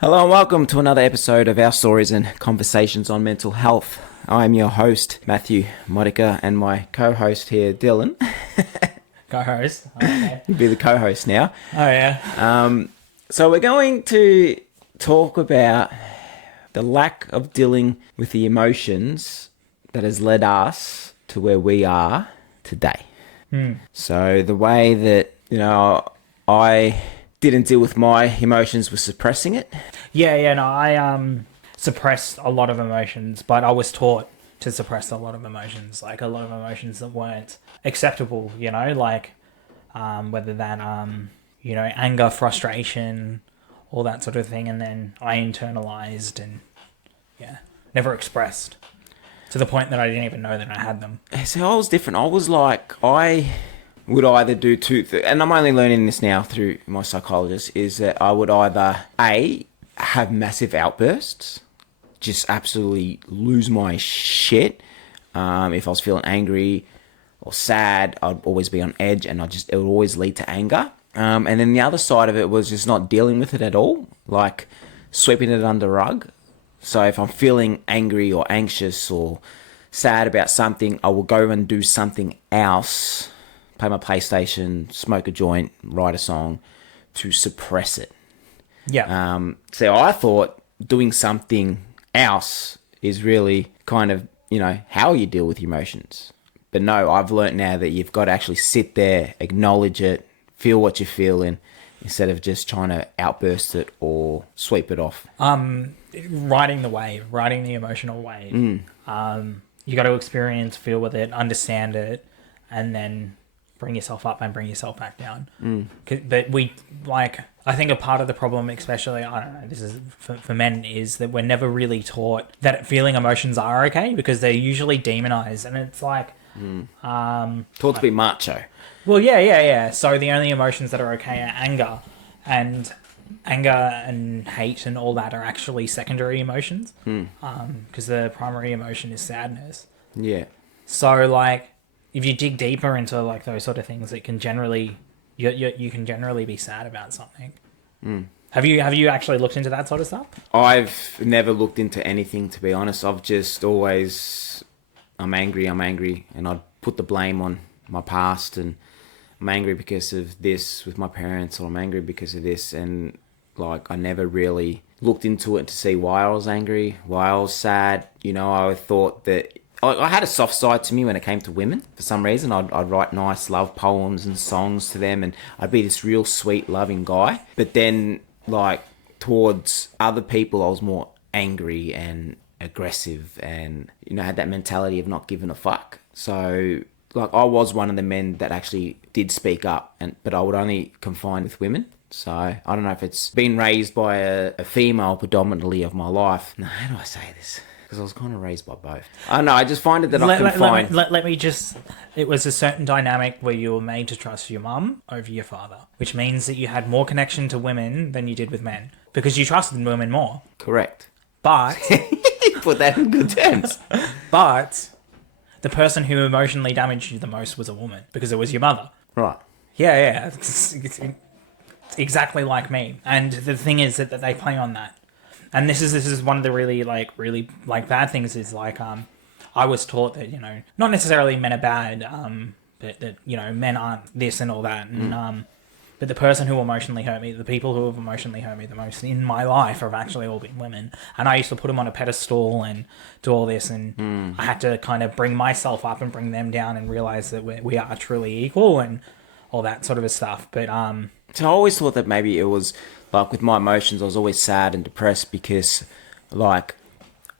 Hello and welcome to another episode of our stories and conversations on mental health. I'm your host, Matthew Modica, and my co-host here, Dylan. Co-host. Okay. You'll be the co-host now. Oh, yeah. So we're going to talk about the lack of dealing with the emotions that has led us to where we are today. So the way that, I didn't deal with my emotions was suppressing it. No, I suppressed a lot of emotions, but I was taught to suppress a lot of emotions, like a lot of emotions that weren't acceptable, whether that, anger, frustration, all that sort of thing, and then I internalized and, never expressed to the point that I didn't even know that I had them. So I was different. I was like, I would either do and I'm only learning this now through my psychologist, is that I would either have massive outbursts, just absolutely lose my shit. If I was feeling angry or sad, I'd always be on edge, and it would always lead to anger. And then the other side of it was just not dealing with it at all, like sweeping it under the rug. So if I'm feeling angry or anxious or sad about something, I will go and do something else, play my PlayStation, smoke a joint, write a song to suppress it. Yeah. So I thought doing something else is really kind of, how you deal with emotions. But no, I've learnt now that you've got to actually sit there, acknowledge it, feel what you're feeling, instead of just trying to outburst it or sweep it off. Riding the emotional wave. You got to experience, feel with it, understand it, and then bring yourself up and bring yourself back down. But I think a part of the problem, especially, I don't know, this is for men, is that we're never really taught that feeling emotions are okay, because they're usually demonized, and it's like... Taught to be macho. Well, yeah. So the only emotions that are okay are anger and hate and all that are actually secondary emotions. Because the primary emotion is sadness. Yeah. So, if you dig deeper into, those sort of things, it can generally... You can generally be sad about something. Have you actually looked into that sort of stuff? I've never looked into anything, to be honest. I've just always... I'm angry, and I'd put the blame on my past, and I'm angry because of this with my parents, or I'm angry because of this, and I never really looked into it to see why I was angry, why I was sad. I thought that I had a soft side to me when it came to women. For some reason, I'd write nice love poems and songs to them, and I'd be this real sweet, loving guy. But then, towards other people, I was more angry and aggressive, and had that mentality of not giving a fuck. So I was one of the men that actually did speak up, but I would only confine with women. So I don't know if it's been raised by a female predominantly of my life. No, how do I say this? Because I was kind of raised by both. I don't know, I just find it that I confine. Let me just... It was a certain dynamic where you were made to trust your mum over your father, which means that you had more connection to women than you did with men, because you trusted women more. Correct. But... Put that in good terms. But the person who emotionally damaged you the most was a woman, because it was your mother. Right. Yeah. It's exactly like me. And the thing is that they play on that. And this is one of the really bad things is I was taught that, not necessarily men are bad, but that, men aren't this and all that. And, but the person who emotionally hurt me, the people who have emotionally hurt me the most in my life have actually all been women. And I used to put them on a pedestal and do all this. And I had to kind of bring myself up and bring them down and realize that we are truly equal and all that sort of stuff. But, So I always thought that maybe it was, with my emotions, I was always sad and depressed because, my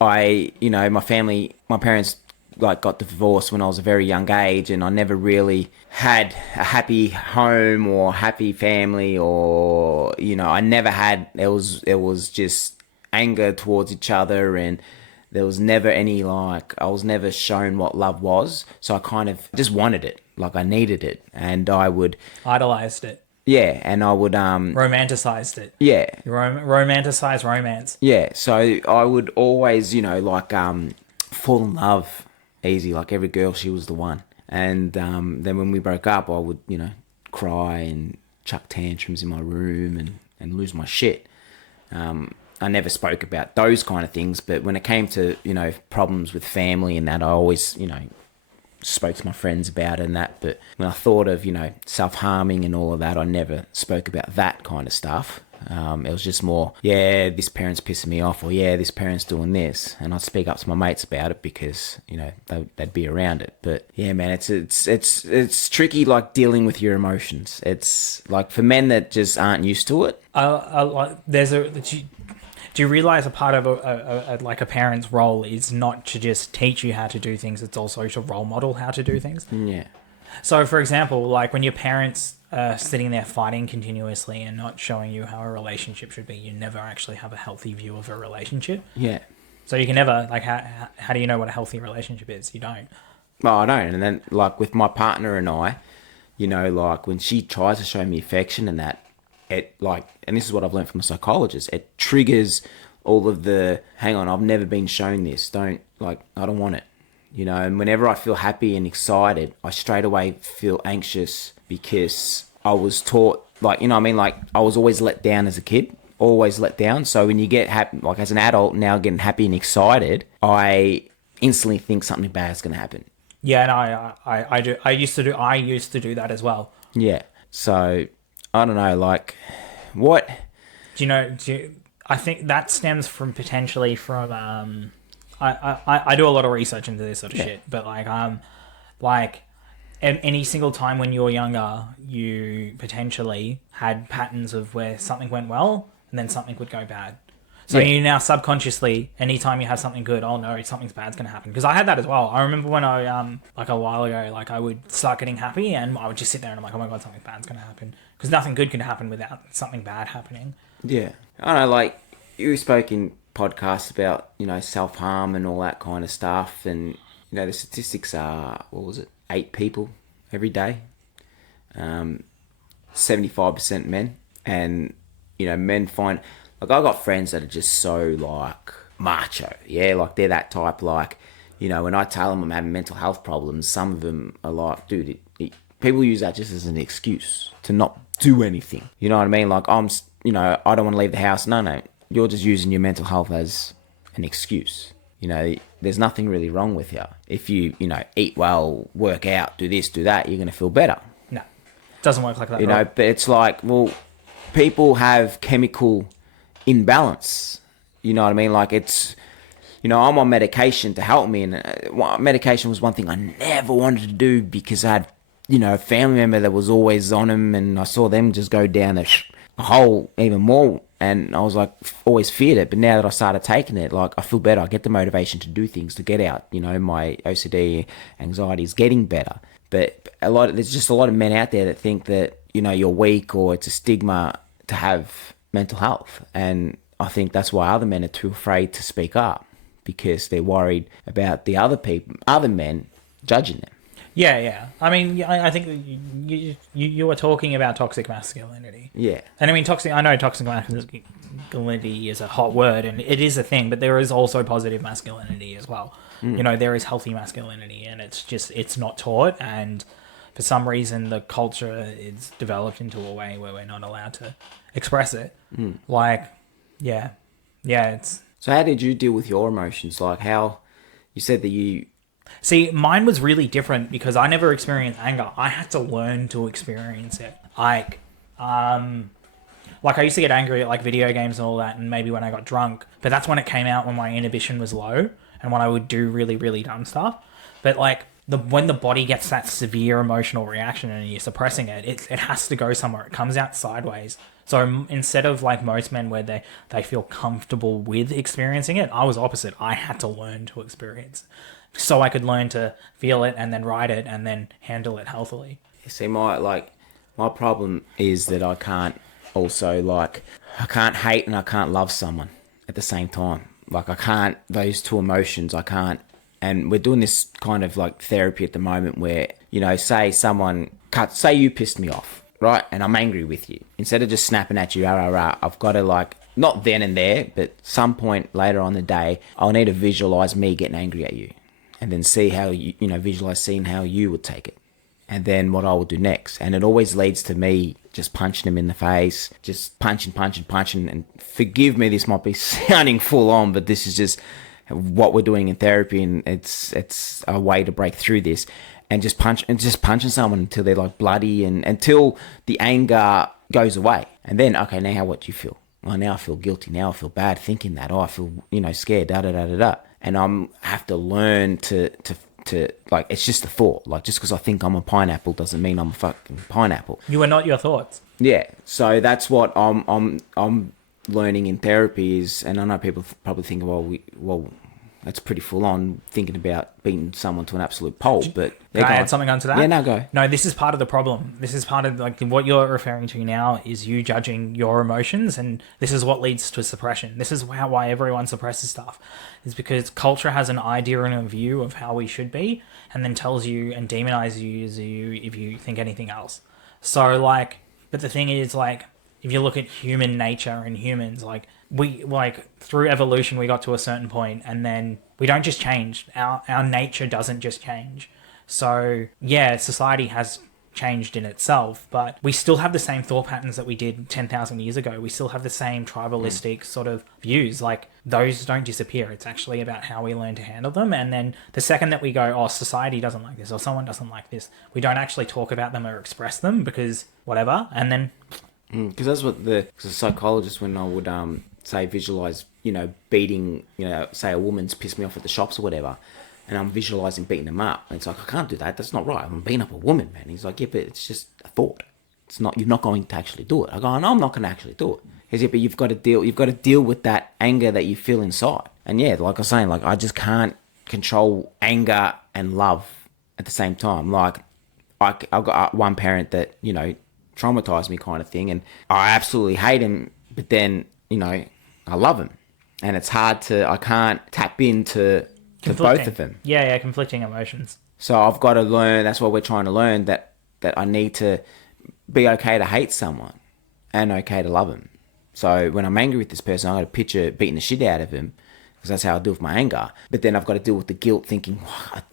parents, got divorced when I was a very young age, and I never really had a happy home or happy family, or, I never had, it was just anger towards each other, and there was never any, I was never shown what love was. So I kind of just wanted it, I needed it, and I would... idolized it. Yeah, and I would... romanticized it. Yeah. Romanticize romance. Yeah, so I would always, fall in love easy. Every girl, she was the one. And then when we broke up, I would, cry and chuck tantrums in my room and lose my shit. I never spoke about those kind of things. But when it came to, problems with family and that, I always, spoke to my friends about it and that. But when I thought of, self-harming and all of that, I never spoke about that kind of stuff. It was just more, yeah, this parent's pissing me off, or yeah, this parent's doing this, and I'd speak up to my mates about it because they'd be around it. But yeah, man, it's tricky, like dealing with your emotions. It's like for men that just aren't used to it. Do you realize a part of a parent's role is not to just teach you how to do things; it's also to role model how to do things. Yeah. So, for example, like when your parents are sitting there fighting continuously and not showing you how a relationship should be, you never actually have a healthy view of a relationship. Yeah. So you can never, like, how do you know what a healthy relationship is? You don't. Oh, I don't. And then, like, with my partner and I, like, when she tries to show me affection and that, it, like, and this is what I've learned from a psychologist, it triggers all of the, hang on, I've never been shown this. I don't want it. And whenever I feel happy and excited, I straight away feel anxious because I was taught, like, like I was always let down as a kid, always let down. So when you get happy, like as an adult now getting happy and excited, I instantly think something bad is going to happen. Yeah, and I do. I used to do that as well. Yeah. So I don't know, like what? I think that stems from potentially from, I do a lot of research into this sort of shit, but like any single time when you were younger, you potentially had patterns of where something went well and then something would go bad. So you now subconsciously, anytime you have something good, oh no, something bad's going to happen. Because I had that as well. I remember when I, like a while ago, like I would start getting happy and I would just sit there and I'm like, oh my God, something bad's going to happen. Because nothing good can happen without something bad happening. Yeah. I don't know, like you spoke in podcasts about, self-harm and all that kind of stuff. And, the statistics are, 8 people every day. 75% men. And, men find... Like, I got friends that are just so, like, macho. Yeah, like, they're that type, like, when I tell them I'm having mental health problems, some of them are like, dude, people use that just as an excuse to not do anything. You know what I mean? Like, I don't want to leave the house. No. You're just using your mental health as an excuse. There's nothing really wrong with you. If you, eat well, work out, do this, do that, you're going to feel better. No, it doesn't work like that. But it's like, well, people have chemical imbalance. You know what I mean? Like it's, I'm on medication to help me, and medication was one thing I never wanted to do because I had, a family member that was always on them, and I saw them just go down the hole even more, and I was like, always feared it. But now that I started taking it, like I feel better. I get the motivation to do things, to get out. My OCD, anxiety is getting better. But there's just a lot of men out there that think that, you're weak or it's a stigma to have mental health, and I think that's why other men are too afraid to speak up because they're worried about the other men judging them. Yeah. I mean, I think you were talking about toxic masculinity. Yeah, and I mean I know toxic masculinity is a hot word and it is a thing, but there is also positive masculinity as well. There is healthy masculinity, and it's not taught, and for some reason the culture is developed into a way where we're not allowed to express it. It's... So how did you deal with your emotions? Like how you said that you... See, mine was really different because I never experienced anger. I had to learn to experience it. Like I used to get angry at like video games and all that, and maybe when I got drunk, but that's when it came out when my inhibition was low and when I would do really, really dumb stuff. But like when the body gets that severe emotional reaction and you're suppressing it, it has to go somewhere. It comes out sideways. So instead of like most men where they feel comfortable with experiencing it, I was opposite. I had to learn to experience so I could learn to feel it and then ride it and then handle it healthily. See, my problem is that I can't hate and I can't love someone at the same time. Like I can't, those two emotions, I can't. And we're doing this kind of like therapy at the moment where, say you pissed me off, right? And I'm angry with you. Instead of just snapping at you, I've got to not then and there, but some point later on the day, I'll need to visualize me getting angry at you. And then see how visualize seeing how you would take it. And then what I will do next. And it always leads to me just punching him in the face, just punching, and forgive me, this might be sounding full on, but this is just what we're doing in therapy, and it's a way to break through this, and just punching someone until they're like bloody, and until the anger goes away. And then, okay, now what do you feel? Oh, now I feel guilty. Now I feel bad thinking that. Oh, I feel, scared, And have to learn to like, it's just a thought. Like, just because I think I'm a pineapple doesn't mean I'm a fucking pineapple. You are not your thoughts. Yeah. So that's what I'm learning in therapy is, and I know people probably think, well, that's pretty full on, thinking about beating someone to an absolute pulp. But can I add something onto that? Yeah, no, go. No, this is part of the problem. This is part of, like, what you're referring to now is you judging your emotions, and this is what leads to suppression. This is why everyone suppresses stuff, is because culture has an idea and a view of how we should be, and then tells you and demonizes you if you think anything else. So, like, but the thing is, like, if you look at human nature and humans, like, we, like, through evolution, we got to a certain point, and then we don't just change. Our nature doesn't just change. So, yeah, society has changed in itself, but we still have the same thought patterns that we did 10,000 years ago. We still have the same tribalistic sort of views. Like, those don't disappear. It's actually about how we learn to handle them. And then the second that we go, oh, society doesn't like this, or someone doesn't like this, we don't actually talk about them or express them because whatever. And then... Because that's what the psychologist, when I would say visualize, beating, say a woman's pissed me off at the shops or whatever, and I'm visualizing beating them up, and it's like, I can't do that. That's not right. I'm beating up a woman, man. He's like, yeah, but it's just a thought. It's not. You're not going to actually do it. I go, no, I'm not going to actually do it. He said, but you've got to deal with that anger that you feel inside. And yeah, like I was saying, like, I just can't control anger and love at the same time. Like, I've got one parent that traumatized me, kind of thing, and I absolutely hate him, but then I love him, and it's hard I can't tap into both of them. Yeah, conflicting emotions. So I've got to learn. That's what we're trying to learn, that I need to be okay to hate someone and okay to love him. So when I'm angry with this person, I got to picture beating the shit out of him, because that's how I deal with my anger. But then I've got to deal with the guilt, thinking,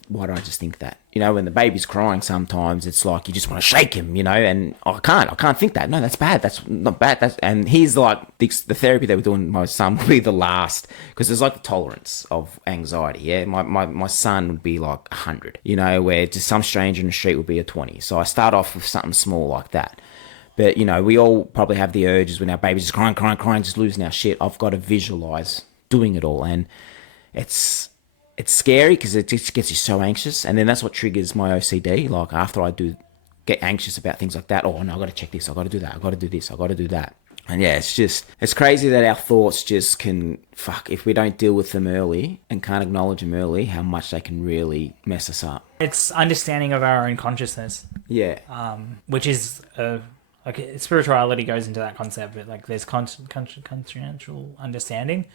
why do I just think that? When the baby's crying, sometimes it's like you just want to shake him, and I can't think that. No, that's bad. That's not bad. And he's like, the therapy that we're doing with my son will be the last, because there's like the tolerance of anxiety. Yeah, my son would be like 100, where just some stranger in the street would be a 20. So I start off with something small like that. But, we all probably have the urges when our baby's just crying, just losing our shit. I've got to visualize doing it all, and it's scary because it just gets you so anxious, and then that's what triggers my OCD. Like, after I do get anxious about things like that, oh no, I got to check this, I got to do that, I got to do this, I got to do that. And yeah, it's crazy that our thoughts just can if we don't deal with them early and can't acknowledge them early, how much they can really mess us up. It's understanding of our own consciousness, yeah, which is like, spirituality goes into that concept, but like, there's consciential understanding.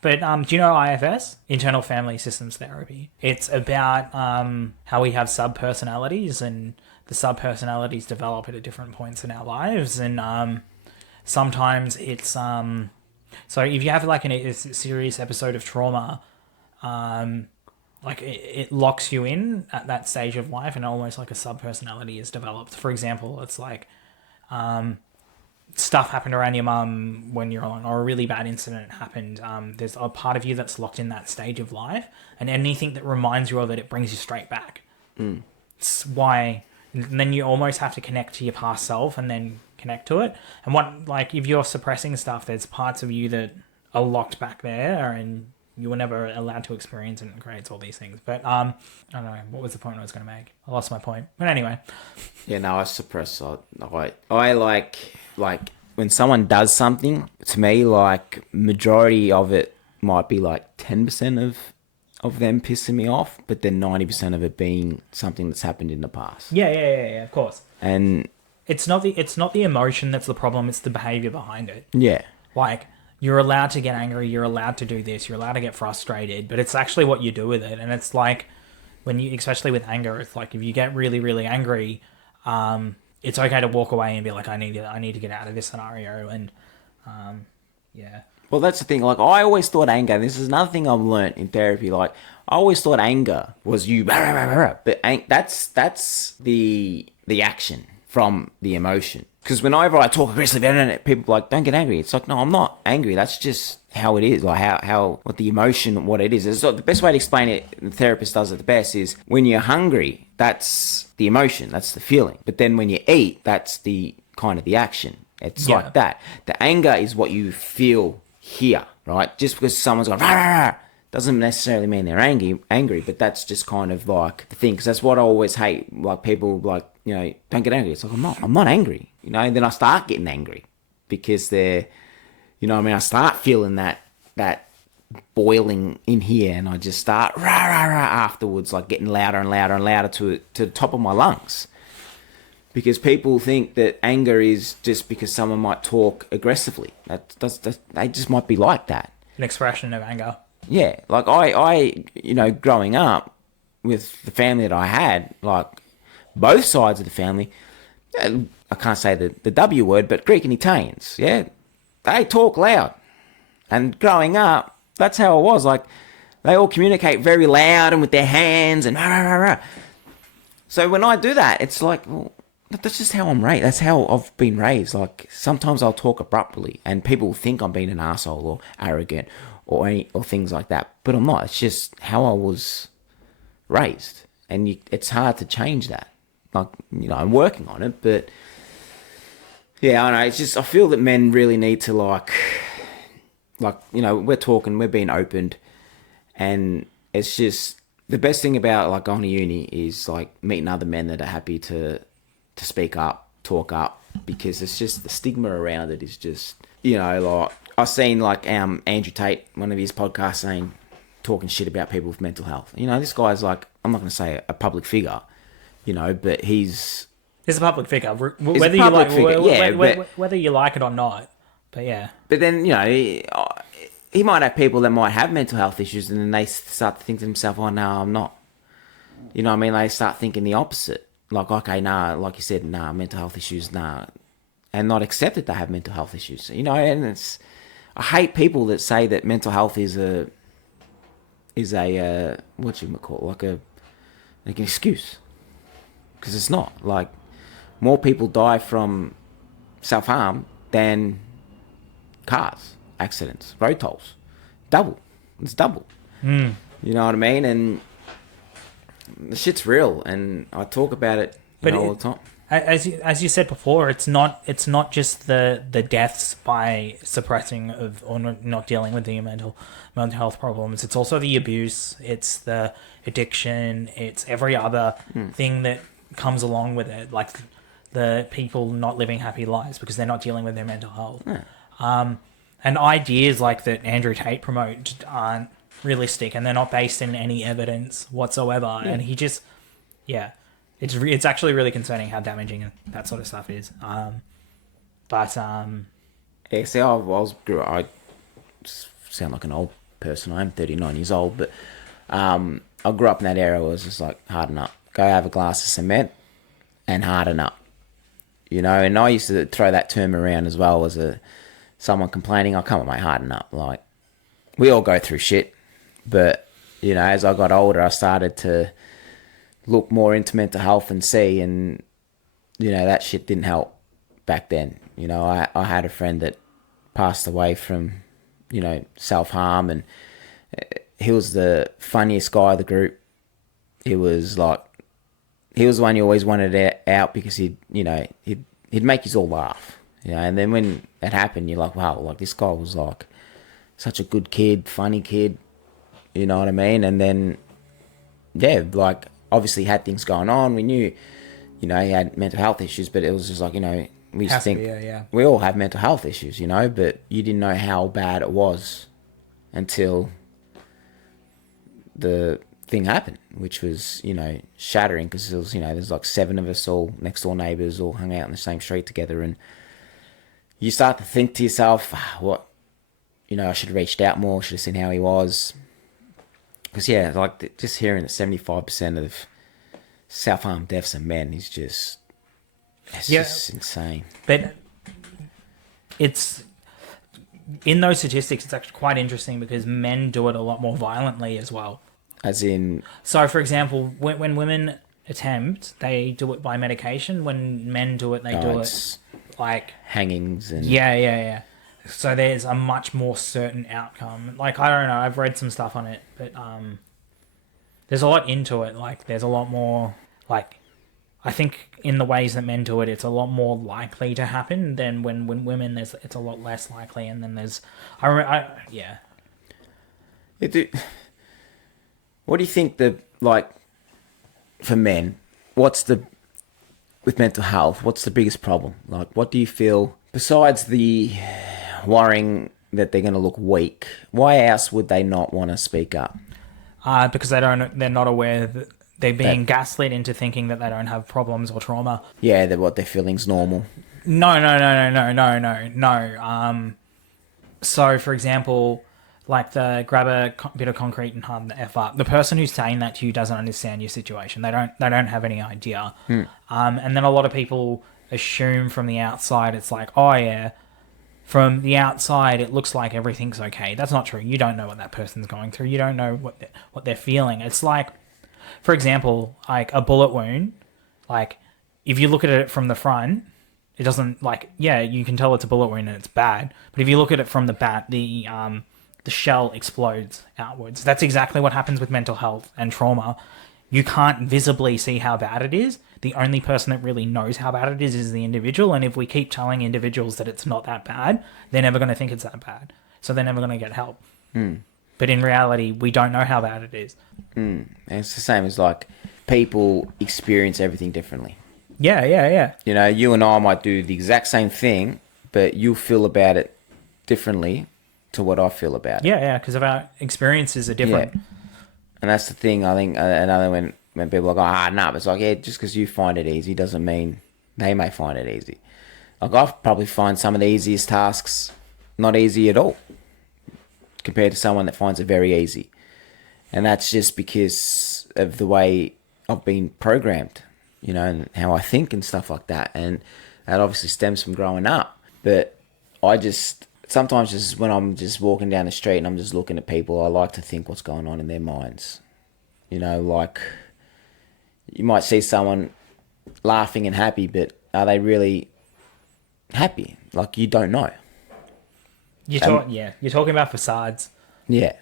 But do you know IFS, internal family systems therapy? It's about how we have sub-personalities, and the sub-personalities develop at different points in our lives, and sometimes it's so if you have like a serious episode of trauma, like, it locks you in at that stage of life, and almost like a sub-personality is developed. For example, it's like, stuff happened around your mum when you're on, or a really bad incident happened. There's a part of you that's locked in that stage of life, and anything that reminds you of it, it brings you straight back. It's why, and then you almost have to connect to your past self and then connect to it. And if you're suppressing stuff, there's parts of you that are locked back there, and you were never allowed to experience, and it creates all these things. But I don't know, what was the point I was going to make? I lost my point. But anyway. Yeah, no, I suppress. I like when someone does something to me, like, majority of it might be like 10% of them pissing me off, but then 90% of it being something that's happened in the past. Yeah, of course. And it's not the emotion that's the problem, it's the behavior behind it. Yeah. Like, you're allowed to get angry, you're allowed to do this, you're allowed to get frustrated, but it's actually what you do with it. And it's like, especially with anger, it's like, if you get really, really angry, it's okay to walk away and be like, I need to get out of this scenario. And yeah. Well, that's the thing. Like, I always thought anger, and this is another thing I've learned in therapy, like, I always thought anger was you, but that's the action from the emotion. Because whenever I talk aggressively about it, people are like, don't get angry. It's like, no, I'm not angry. That's just how it is. Like what the emotion, what it is. It's like the best way to explain it, the therapist does it the best, is when you're hungry, that's the emotion, that's the feeling. But then when you eat, that's the kind of the action. It's like that. The anger is what you feel here, right? Just because someone's going, rah, rah, rah, doesn't necessarily mean they're angry, but that's just kind of like the thing. Because that's what I always hate. Like people like, you know, don't get angry. It's like, I'm not angry, you know. And then I start getting angry because they're, you know what I mean? I start feeling that boiling in here, and I just start rah, rah, rah afterwards, like getting louder and louder and louder to the top of my lungs. Because people think that anger is just because someone might talk aggressively. They just might be like that. An expression of anger. Yeah, like I, you know, growing up with the family that I had, like both sides of the family, I can't say the W word, but Greek and Italians, yeah, they talk loud. And growing up, that's how it was. Like, they all communicate very loud and with their hands and rah, rah, rah, rah. So when I do that, it's like, well, that's just how I'm raised. That's how I've been raised. Like, sometimes I'll talk abruptly and people think I'm being an asshole or arrogant or things like that. But I'm not. It's just how I was raised. And it's hard to change that. Like, you know, I'm working on it, but yeah, I know. It's just, I feel that men really need to like, you know, we're being opened, and it's just the best thing about like going to uni is like meeting other men that are happy to speak up, talk up, because it's just the stigma around it is just, you know, like I've seen like Andrew Tate, one of his podcasts, talking shit about people with mental health. You know, this guy's like, I'm not going to say a public figure, you know, but he's a public figure, whether you like it or not. But yeah. But then, you know, he might have people that might have mental health issues, and then they start to think to themselves, oh, no, I'm not. You know what I mean? They start thinking the opposite. Like, okay, nah, like you said, nah, mental health issues, nah. And not accept that they have mental health issues. You know, and I hate people that say that mental health is a what you might call it, like an excuse. Because it's not. Like, more people die from self-harm than cars, accidents, road tolls. It's double. You know what I mean? And the shit's real, and I talk about it all the time. As you said before, it's not just the deaths by suppressing or not dealing with the mental health problems. It's also the abuse. It's the addiction. It's every other thing that comes along with it, like the people not living happy lives because they're not dealing with their mental health. Yeah. And ideas like that Andrew Tate promotes aren't realistic, and they're not based in any evidence whatsoever. Yeah. And he just, it's actually really concerning how damaging that sort of stuff is. Yeah, see, I sound like an old person. I'm 39 years old, but I grew up in that era where it was just like, harden up. Go have a glass of cement and harden up. You know, and I used to throw that term around as well as someone complaining, oh, come on, mate, harden up. Like, we all go through shit. But, you know, as I got older, I started to look more into mental health and see, and, you know, that shit didn't help back then. You know, I had a friend that passed away from, you know, self-harm, and he was the funniest guy of the group. He was the one you always wanted out because he'd make you all laugh. You know, and then when that happened, you're like, wow, like this guy was like such a good kid, funny kid, you know what I mean? And then, yeah, like obviously he had things going on. We knew, you know, he had mental health issues, but it was just like, you know, we used to think we all have mental health issues, you know, but you didn't know how bad it was until the thing happened, which was, you know, shattering, because it was, you know, there's like 7 of us, all next door neighbours, all hung out in the same street together, and you start to think to yourself, what, you know, I should have reached out more, should have seen how he was. Because, yeah, like, just hearing that 75% of self-harm deaths are men is just, just insane. But it's, in those statistics, it's actually quite interesting because men do it a lot more violently as well. As in? So, for example, when women attempt, they do it by medication. When men do it, they Oh, do it's it like hangings and yeah. So there's a much more certain outcome. Like I don't know, I've read some stuff on it, but there's a lot into it. Like there's a lot more. Like I think in the ways that men do it, it's a lot more likely to happen than when women. It's a lot less likely. And then there's yeah. What do you think for men? What's with mental health? What's the biggest problem? Like, what do you feel besides the worrying that they're going to look weak? Why else would they not want to speak up? Because they're not aware that they're being gaslit into thinking that they don't have problems or trauma. Yeah, that what their feeling's normal. No. So for example, like grab a bit of concrete and harden the F up. The person who's saying that to you doesn't understand your situation. They don't have any idea. And then a lot of people assume from the outside it's like, oh yeah, from the outside it looks like everything's okay. That's not true. You don't know what that person's going through. You don't know what they're feeling. It's like, for example, like a bullet wound. Like if you look at it from the front, it doesn't you can tell it's a bullet wound and it's bad. But if you look at it from the back, the shell explodes outwards. That's exactly what happens with mental health and trauma. You can't visibly see how bad it is. The only person that really knows how bad it is the individual. And if we keep telling individuals that it's not that bad, they're never going to think it's that bad. So they're never going to get help. But in reality, we don't know how bad it is. And it's the same as like people experience everything differently. Yeah. You know, you and I might do the exact same thing, but you'll feel about it differently to what I feel about it. Yeah, because of our experiences are different. Yeah. And that's the thing, I think, another when people are like, but it's like, yeah, just because you find it easy doesn't mean they may find it easy. Like, I probably find some of the easiest tasks not easy at all compared to someone that finds it very easy. And that's just because of the way I've been programmed, you know, and how I think and stuff like that. And that obviously stems from growing up. But sometimes just when I'm just walking down the street and I'm just looking at people, I like to think what's going on in their minds. You know, like you might see someone laughing and happy, but are they really happy? Like, you don't know. You're talking about facades. Yeah.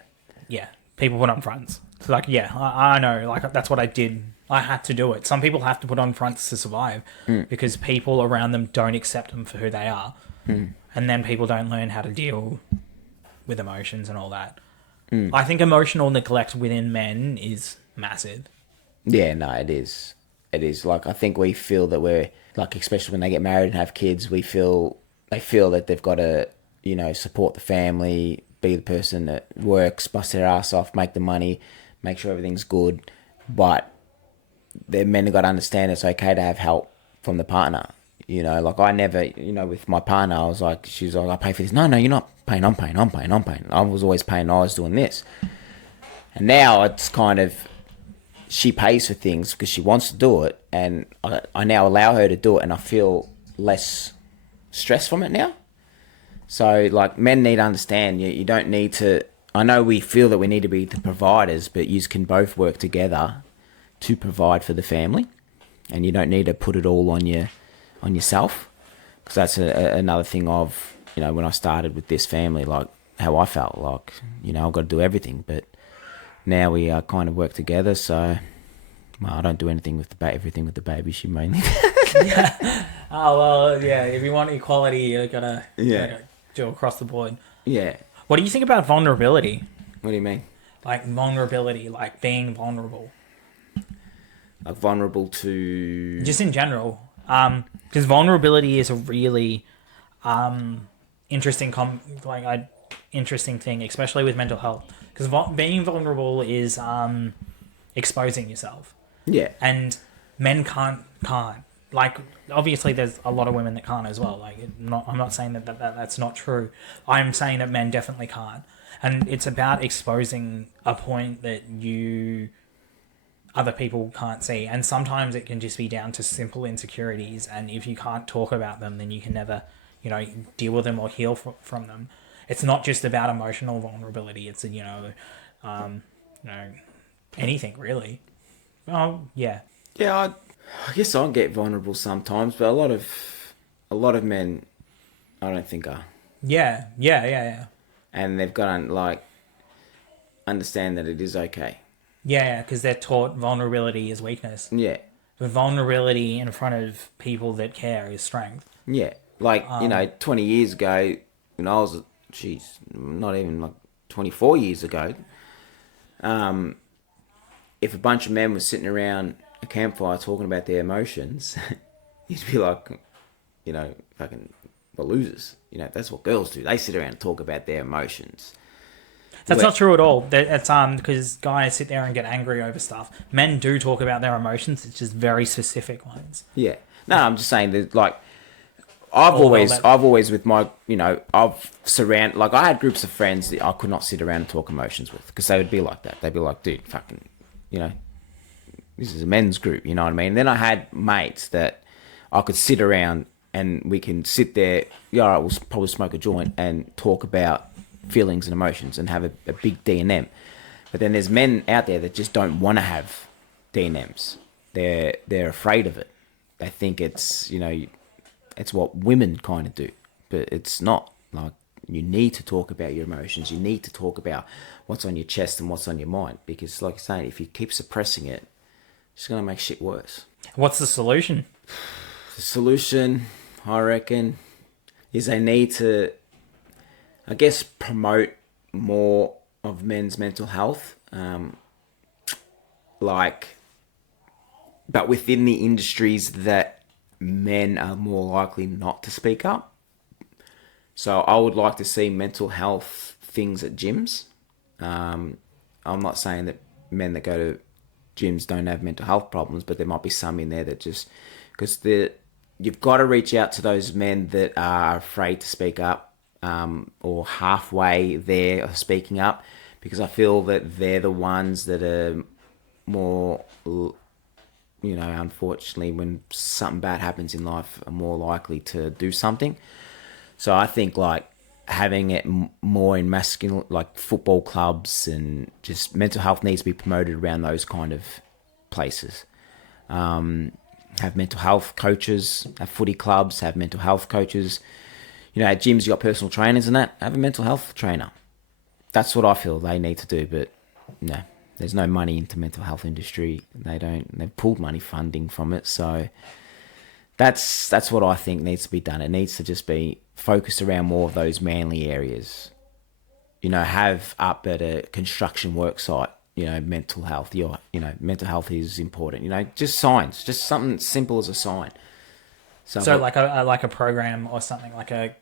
Yeah, people put on fronts. It's like, yeah, I know. Like, that's what I did. I had to do it. Some people have to put on fronts to survive because people around them don't accept them for who they are. And then people don't learn how to deal with emotions and all that. I think emotional neglect within men is massive. Yeah, no, it is. It is. Like, I think we feel that we're, like, especially when they get married and have kids, they feel that they've got to, you know, support the family, be the person that works, bust their ass off, make the money, make sure everything's good. But the men have got to understand it's okay to have help from the partner. You know, like I never, you know, with my partner, I was like, she was like, I pay for this. No, you're not paying, I'm paying. I was always paying, I was doing this. And now it's kind of, she pays for things because she wants to do it. And I now allow her to do it and I feel less stress from it now. So, like, men need to understand, you don't need to, I know we feel that we need to be the providers, but you can both work together to provide for the family. And you don't need to put it all on yourself, because that's another thing of, you know, when I started with this family, like how I felt like, you know, I've got to do everything, but now we kind of work together. So I don't do anything with everything with the baby. She mainly Yeah. Oh well, yeah. If you want equality, you gotta do across the board. Yeah. What do you think about vulnerability? What do you mean? Like vulnerability, like being vulnerable. Like vulnerable to Just in general. Because vulnerability is a really interesting interesting thing, especially with mental health. Because being vulnerable is exposing yourself. Yeah. And men can't. Like, obviously, there's a lot of women that can't as well. Like, I'm not saying that's not true. I'm saying that men definitely can't. And it's about exposing a point that other people can't see. And sometimes it can just be down to simple insecurities. And if you can't talk about them, then you can never, you know, deal with them or heal from them. It's not just about emotional vulnerability. It's, anything really. Oh, yeah. Yeah, I guess I get vulnerable sometimes, but a lot of men, I don't think are, Yeah. and they've got to like understand that it is okay. Yeah, because they're taught vulnerability is weakness. Yeah, But vulnerability in front of people that care is strength. yeah. Like 20 years ago, when I was, geez, not even like 24 years ago, if a bunch of men were sitting around a campfire talking about their emotions, you'd be like, fucking, we're losers. That's what girls do. They sit around and talk about their emotions. That's Where, not true at all. That's because guys sit there and get angry over stuff. Men do talk about their emotions. It's just very specific ones. yeah. No, I'm just saying that, like, Or well, that I've always with my, I've surrounded, like, I had groups of friends that I could not sit around and talk emotions with because they would be like that. They'd be like, dude, fucking, you know, this is a men's group, you know what I mean? Then I had mates that I could sit around and we can sit there, yeah, all right, we'll probably smoke a joint and talk about feelings and emotions and have a big D&M. But then there's men out there that just don't want to have D&Ms. They're afraid of it. They think it's, it's what women kind of do, but it's not. Like, you need to talk about your emotions. You need to talk about what's on your chest and what's on your mind, because, like you're saying, if you keep suppressing it, it's going to make shit worse. what's the solution? The solution, I reckon, is they need to, I guess, promote more of men's mental health. Like, but within the industries that men are more likely not to speak up. So I would like to see mental health things at gyms. I'm not saying that men that go to gyms don't have mental health problems, but there might be some in there that just, because you've got to reach out to those men that are afraid to speak up, or halfway there of speaking up, because I feel that they're the ones that are more, unfortunately, when something bad happens in life, are more likely to do something. So I think, like, having it more in masculine, like football clubs, and just mental health needs to be promoted around those kind of places. Have mental health coaches, have footy clubs, have mental health coaches. At gyms you got personal trainers and that. Have a mental health trainer. That's what I feel they need to do. But no, there's no money into mental health industry. They've pulled money funding from it. So that's what I think needs to be done. It needs to just be focused around more of those manly areas. Have up at a construction work site, mental health. Mental health is important. Just signs, just something simple as a sign. So like a program or something, like a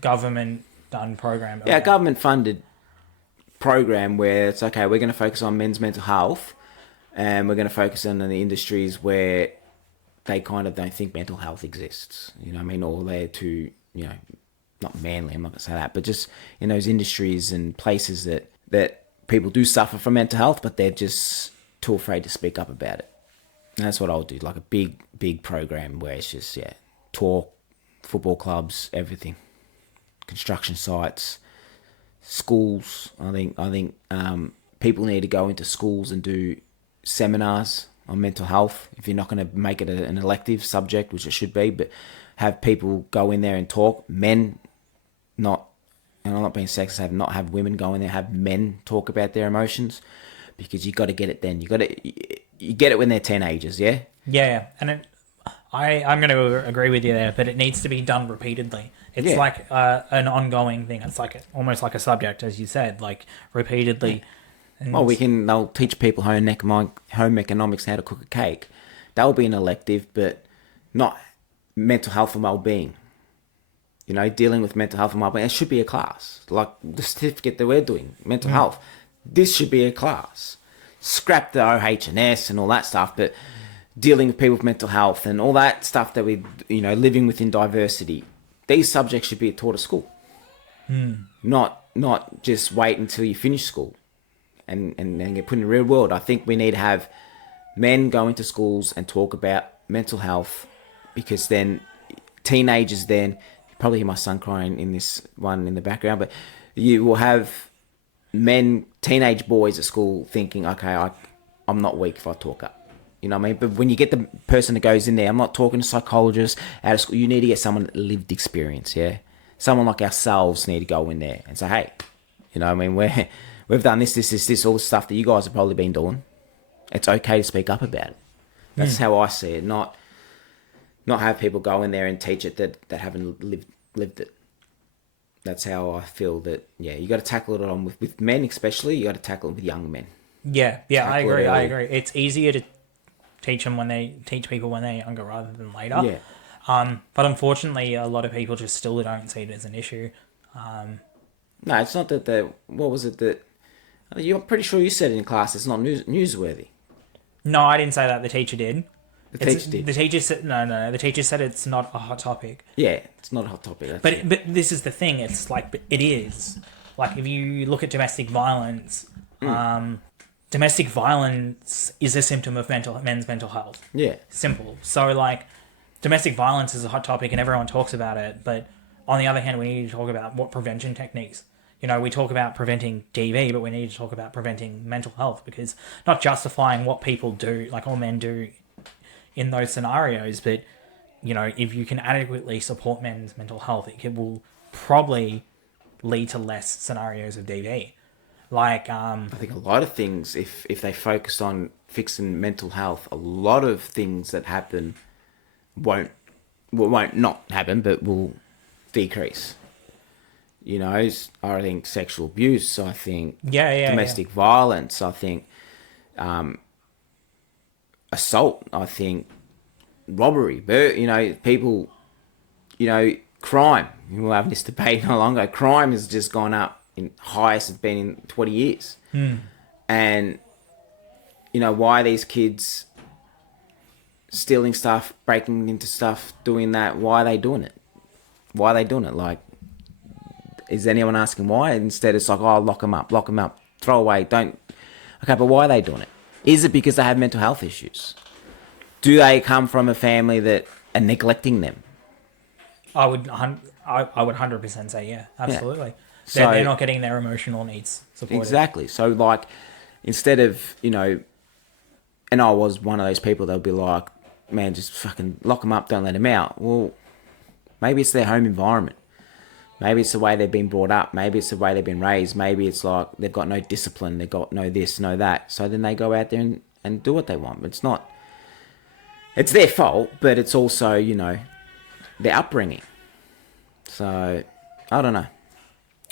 government done program. Yeah, a government funded program where it's okay. We're going to focus on men's mental health, and we're going to focus on the industries where they kind of don't think mental health exists. Or they're too, not manly. I'm not going to say that, but just in those industries and places that people do suffer from mental health, but they're just too afraid to speak up about it. And that's what I'll do, like a big program where it's just, talk, football clubs, everything, construction sites, schools. I think people need to go into schools and do seminars on mental health. If you're not going to make it an elective subject, which it should be, but have people go in there and talk. Men, not, and I'm not being sexist, have women go in there, have men talk about their emotions, because you got to get it then. You get it when they're teenagers, yeah? Yeah, and I'm going to agree with you there, but it needs to be done repeatedly. It's like an ongoing thing. It's like almost like a subject, as you said, like repeatedly. And Well, they'll teach people home economics, how to cook a cake. That will be an elective, but not mental health and well-being. Dealing with mental health and well-being. It should be a class. Like the certificate that we're doing, mental health. This should be a class. Scrap the OH&S and all that stuff, but dealing with people with mental health and all that stuff that living within diversity. These subjects should be taught at school. Not just wait until you finish school and get put in the real world. I think we need to have men go into schools and talk about mental health, because then teenagers then, you probably hear my son crying in this one in the background, but you will have teenage boys at school thinking, okay, I'm not weak if I talk up. You know what I mean? But when you get the person that goes in there, I'm not talking to psychologists out of school. You need to get someone that lived experience, yeah? Someone like ourselves need to go in there and say, hey, you know what I mean? We've done this, all the stuff that you guys have probably been doing. It's okay to speak up about it. That's how I see it. Not have people go in there and teach it that haven't lived it. That's how I feel that, yeah, you got to tackle it on with men especially. You got to tackle it with young men. Yeah, I Tackle it agree. early. It's easier to teach people when they're younger rather than later. Yeah. But unfortunately, a lot of people just still don't see it as an issue. No, it's not that what was it that... I'm pretty sure you said it in class. It's not newsworthy. No, I didn't say that. The teacher did. The teacher did. The teacher said no. The teacher said it's not a hot topic. Yeah, it's not a hot topic. But this is the thing. It's like it is. Like if you look at domestic violence, domestic violence is a symptom of men's mental health. Yeah. Simple. So like, domestic violence is a hot topic and everyone talks about it. But on the other hand, we need to talk about what prevention techniques. You know, we talk about preventing DV, but we need to talk about preventing mental health, because not justifying what people do, like all men do in those scenarios, but, you know, if you can adequately support men's mental health, it will probably lead to less scenarios of DV. Like, I think a lot of things, if they focus on fixing mental health, a lot of things that happen won't not happen, but will decrease. You know, I think sexual abuse, I think domestic violence, I think assault, I think robbery, you know, people, you know, crime. We're having this debate no longer. Crime has just gone up in highest it's been in 20 years. And, you know, why are these kids stealing stuff, breaking into stuff, doing that? Why are they doing it? Like, is anyone asking why? Instead, it's like, oh, lock them up, throw away, don't... Okay, but why are they doing it? Is it because they have mental health issues? Do they come from a family that are neglecting them? I would 100% say yeah, absolutely. Yeah. They're not getting their emotional needs supported. Exactly. So, like, instead of, you know... And I was one of those people that would be like, man, just fucking lock them up, don't let them out. Well, maybe it's their home environment. Maybe it's the way they've been brought up. Maybe it's the way they've been raised. Maybe it's like they've got no discipline. They've got no this, no that. So then they go out there and do what they want. It's not... It's their fault, but it's also, you know, their upbringing. So, I don't know,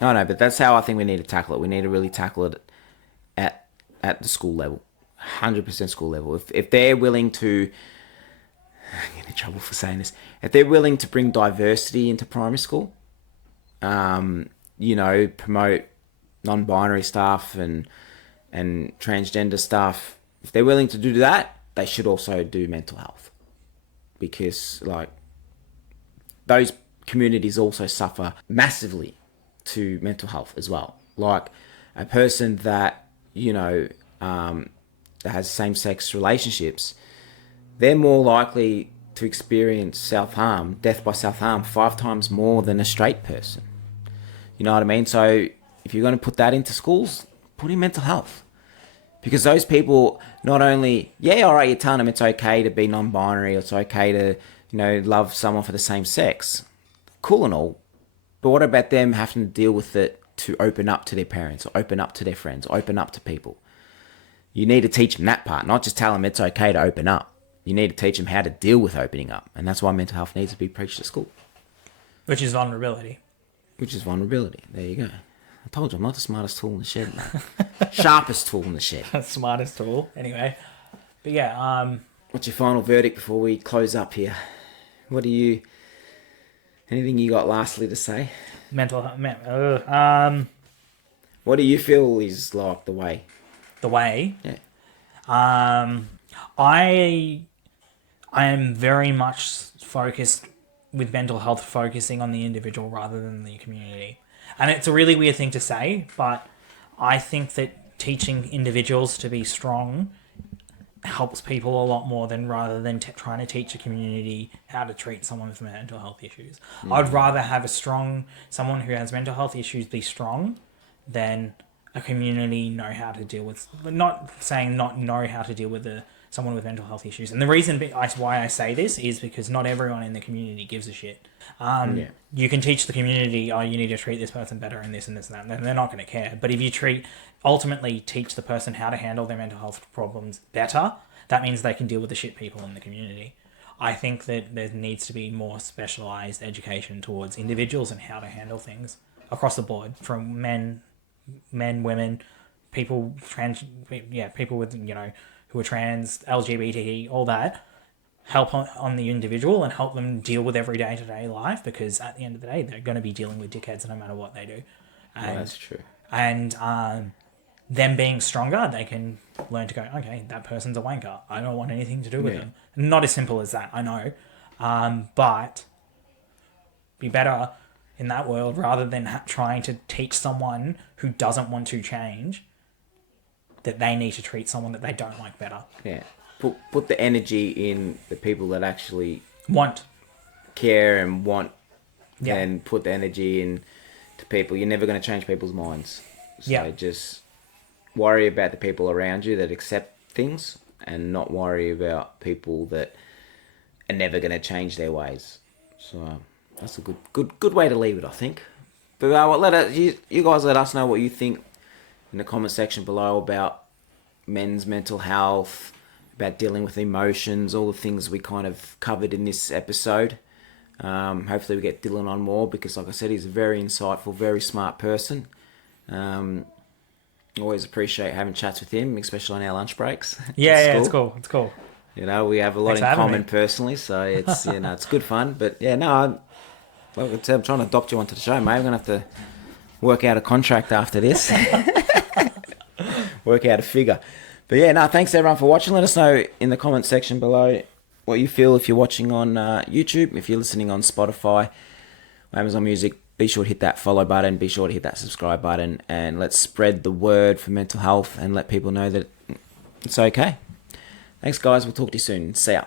but that's how I think we need to tackle it. We need to really tackle it at the school level. 100% school level. If they're willing to... I'm getting in trouble for saying this. If they're willing to bring diversity into primary school... you know, promote non-binary stuff and transgender stuff. If they're willing to do that, they should also do mental health, because like those communities also suffer massively to mental health as well. Like a person that, you know, that has same-sex relationships, they're more likely to experience self-harm, death by self-harm, 5 times more than a straight person. You know what I mean? So if you're going to put that into schools, put in mental health. Because those people not only, yeah, all right, you're telling them it's okay to be non-binary, or it's okay to, you know, love someone for the same sex. Cool and all. But what about them having to deal with it to open up to their parents, or open up to their friends, or open up to people? You need to teach them that part, not just tell them it's okay to open up. You need to teach them how to deal with opening up. And that's why mental health needs to be preached at school. Which is vulnerability. There you go. I told you, I'm not the smartest tool in the shed, man. Sharpest tool in the shed. Smartest tool. Anyway. But yeah, What's your final verdict before we close up here? Anything you got lastly to say? mental health. What do you feel is like the way? The way? Yeah. I am very much focused with mental health, focusing on the individual rather than the community. And it's a really weird thing to say, but I think that teaching individuals to be strong helps people a lot more than rather than trying to teach a community how to treat someone with mental health issues. I'd rather have someone who has mental health issues be strong than a community know how to deal with, not saying not know how to deal with the someone with mental health issues. And the reason why I say this is because not everyone in the community gives a shit. You can teach the community, oh, you need to treat this person better and this and this and that, and they're not going to care. But if you ultimately teach the person how to handle their mental health problems better, that means they can deal with the shit people in the community. I think that there needs to be more specialized education towards individuals and how to handle things across the board, from men, women, people, people with, who are trans, LGBT, all that. Help on the individual and help them deal with every day-to-day life, because at the end of the day, they're going to be dealing with dickheads no matter what they do. And, that's true. And them being stronger, they can learn to go, okay, that person's a wanker. I don't want anything to do with them. Not as simple as that, I know. But be better in that world rather than trying to teach someone who doesn't want to change that they need to treat someone that they don't like better. Yeah. Put the energy in the people that actually care and want, and put the energy in to people. You're never going to change people's minds. So just worry about the people around you that accept things, and not worry about people that are never going to change their ways. So that's a good way to leave it, I think. But you guys let us know what you think in the comment section below about men's mental health, about dealing with emotions, all the things we kind of covered in this episode. Hopefully we get Dylan on more, because like I said, he's a very insightful, very smart person. Always appreciate having chats with him, especially on our lunch breaks. It's cool. We have a lot in common personally, so it's it's good fun. But like I said, I'm trying to adopt you onto the show, mate. We're gonna have to work out a contract after this. Work out a figure. But thanks everyone for watching. Let us know in the comment section below what you feel if you're watching on YouTube, if you're listening on Spotify, Amazon Music. Be sure to hit that follow button. Be sure to hit that subscribe button. And let's spread the word for mental health and let people know that it's okay. Thanks, guys. We'll talk to you soon. See ya.